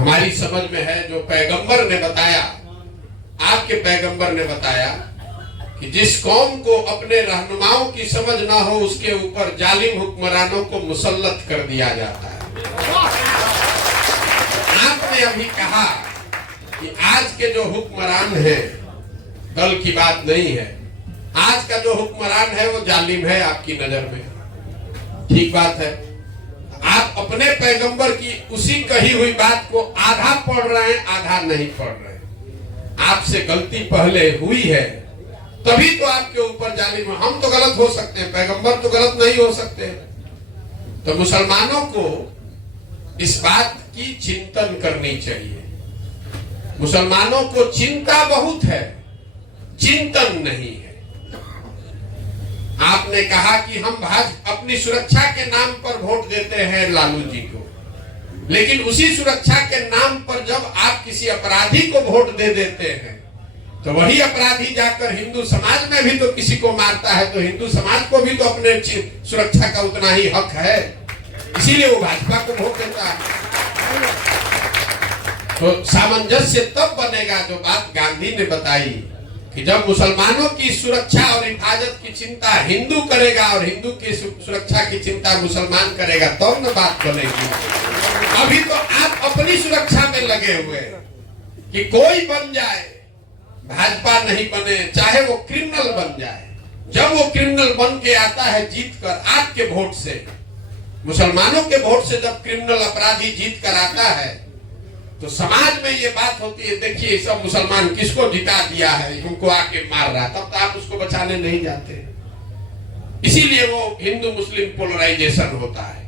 हमारी समझ में है, जो पैगंबर ने बताया, आपके पैगंबर ने बताया कि जिस कौम को अपने रहनुमाओं की समझ ना हो उसके ऊपर जालिम हुक्मरानों को मुसल्लत कर दिया जाता है। आपने अभी कहा कि आज के जो हुक्मरान हैं, दल की बात नहीं है, आज का जो हुक्मरान है वो जालिम है आपकी नजर में। ठीक बात है, आप अपने पैगंबर की उसी कही हुई बात को आधा पढ़ रहे हैं, आधा नहीं पढ़ रहे। आपसे गलती पहले हुई है तभी तो आपके ऊपर जालिम। हम तो गलत हो सकते हैं, पैगंबर तो गलत नहीं हो सकते। तो मुसलमानों को इस बात की चिंतन करनी चाहिए। मुसलमानों को चिंता बहुत है, चिंतन नहीं है। आपने कहा कि हम भाजपा अपनी सुरक्षा के नाम पर वोट देते हैं लालू जी को, लेकिन उसी सुरक्षा के नाम पर जब आप किसी अपराधी को वोट दे देते हैं तो वही अपराधी जाकर हिंदू समाज में भी तो किसी को मारता है, तो हिंदू समाज को भी तो अपने सुरक्षा का उतना ही हक है, इसीलिए वो भाजपा को वोट देता है। तो सामंजस्य तब बनेगा जो बात गांधी ने बताई कि जब मुसलमानों की सुरक्षा और हिफाजत की चिंता हिंदू करेगा और हिंदू की सुरक्षा की चिंता मुसलमान करेगा, तब न बात बनेगी। अभी तो आप अपनी सुरक्षा में लगे हुए कि कोई बन जाए, भाजपा नहीं बने, चाहे वो क्रिमिनल बन जाए। जब वो क्रिमिनल बन के आता है जीत कर आपके वोट से, मुसलमानों के वोट से जब क्रिमिनल अपराधी जीत कर आता है तो समाज में ये बात होती है, देखिए सब मुसलमान किसको जिता दिया है, उनको आके मार रहा है, तब तो आप उसको बचाने नहीं जाते। इसीलिए वो हिंदू मुस्लिम पोलराइजेशन होता है।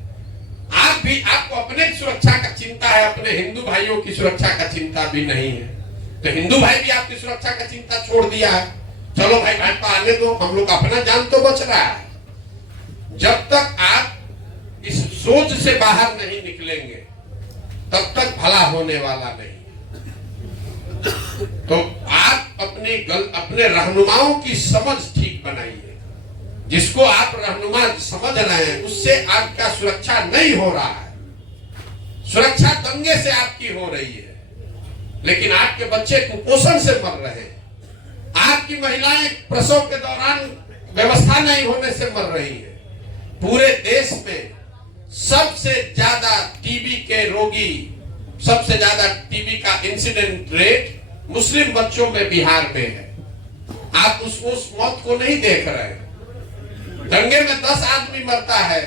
आप भी, आपको अपने सुरक्षा का चिंता है, अपने हिंदू भाइयों की सुरक्षा का चिंता भी नहीं है, तो हिंदू भाई भी आपकी सुरक्षा का चिंता छोड़ दिया है। चलो भाई भाजपा आने दो, हम लोग अपना जान तो बच रहा है। जब तक आप इस सोच से बाहर नहीं निकलेंगे तब तक भला होने वाला नहीं। तो आप अपने रहनुमाओं की समझ ठीक बनाइए। जिसको आप रहनुमा समझ रहे हैं उससे आपका सुरक्षा नहीं हो रहा है, सुरक्षा दंगे से आपकी हो रही है, लेकिन आपके बच्चे कुपोषण से मर रहे हैं, आपकी महिलाएं प्रसव के दौरान व्यवस्था नहीं होने से मर रही है। पूरे देश में सबसे ज्यादा टीबी के रोगी, सबसे ज्यादा टीबी का इंसिडेंट रेट मुस्लिम बच्चों में बिहार में है। आप उस मौत को नहीं देख रहे। दंगे में 10 आदमी मरता है,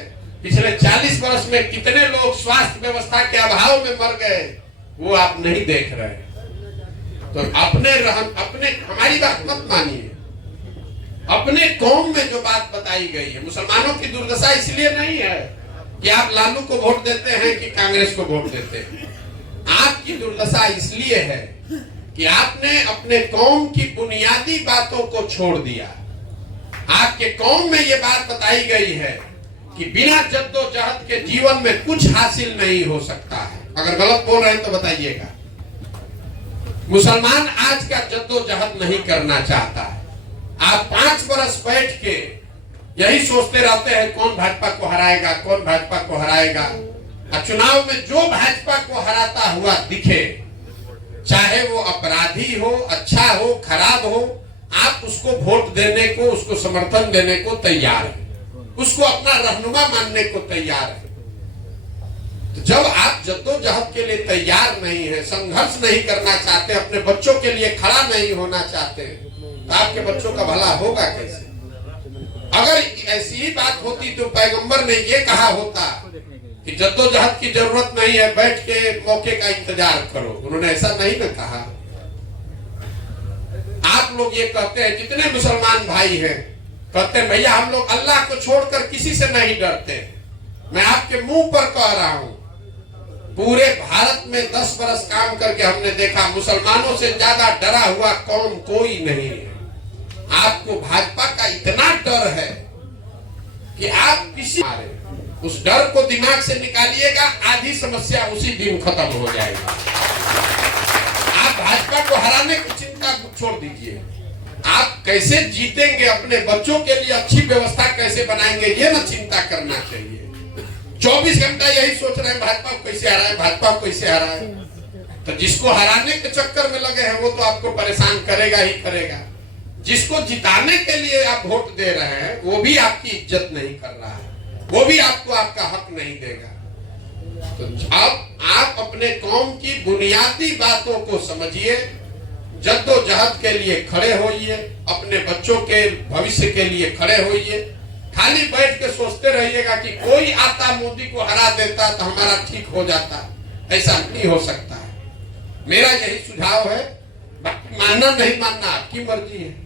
पिछले 40 वर्ष में कितने लोग स्वास्थ्य व्यवस्था के अभाव में मर गए वो आप नहीं देख रहे। तो अपने हमारी बात मत मानिए। अपने कौम में जो बात बताई गई है, मुसलमानों की दुर्दशा इसलिए नहीं है कि आप लालू को वोट देते हैं कि कांग्रेस को वोट देते हैं। आपकी दुर्दशा इसलिए है कि आपने अपने कौम की बुनियादी बातों को छोड़ दिया। आपके कौम में ये बात बताई गई है कि बिना जद्दोजहद के जीवन में कुछ हासिल नहीं हो सकता है। अगर गलत बोल रहे हैं तो बताइएगा। मुसलमान आज का जद्दोजहद नहीं करना चाहता है। आप 5 बरस बैठ के यही सोचते रहते हैं कौन भाजपा को हराएगा, कौन भाजपा को हराएगा। चुनाव में जो भाजपा को हराता हुआ दिखे, चाहे वो अपराधी हो, अच्छा हो, खराब हो, आप उसको वोट देने को, उसको समर्थन देने को तैयार है, उसको अपना रहनुमा मानने को तैयार है। तो जब आप जद्दोजहद के लिए तैयार नहीं है, संघर्ष नहीं करना चाहते, अपने बच्चों के लिए खड़ा नहीं होना चाहते, तो आपके बच्चों का भला होगा कैसे? अगर ऐसी ही बात होती तो पैगंबर ने ये कहा होता कि जद्दोजहद की जरूरत नहीं है, बैठ के मौके का इंतजार करो। उन्होंने ऐसा नहीं ना कहा। आप लोग ये कहते हैं, जितने मुसलमान भाई हैं कहते हैं भैया हम लोग अल्लाह को छोड़कर किसी से नहीं डरते। मैं आपके मुंह पर कह रहा हूं, पूरे भारत में 10 बरस काम करके हमने देखा मुसलमानों से ज्यादा डरा हुआ कौम कोई नहीं है। आपको भाजपा का इतना डर है कि आप किसी उस डर को दिमाग से निकालिएगा, आधी समस्या उसी दिन खत्म हो जाएगी। आप भाजपा को हराने की चिंता छोड़ दीजिए। आप कैसे जीतेंगे, अपने बच्चों के लिए अच्छी व्यवस्था कैसे बनाएंगे, ये ना चिंता करना चाहिए। 24 घंटा यही सोच रहे हैं भाजपा को कैसे हराए, भाजपा को कैसे हराए। तो जिसको हराने के चक्कर में लगे हैं वो तो आपको परेशान करेगा ही करेगा। जिसको जिताने के लिए आप वोट दे रहे हैं वो भी आपकी इज्जत नहीं कर रहा है, वो भी आपको आपका हक नहीं देगा। तो अब आप अपने कौम की बुनियादी बातों को समझिए, जद्दोजहद के लिए खड़े होइए, अपने बच्चों के भविष्य के लिए खड़े होइए। खाली बैठ के सोचते रहिएगा कि कोई आता मोदी को हरा देता तो हमारा ठीक हो जाता, ऐसा नहीं हो सकता है। मेरा यही सुझाव है, मानना नहीं मानना आपकी मर्जी है।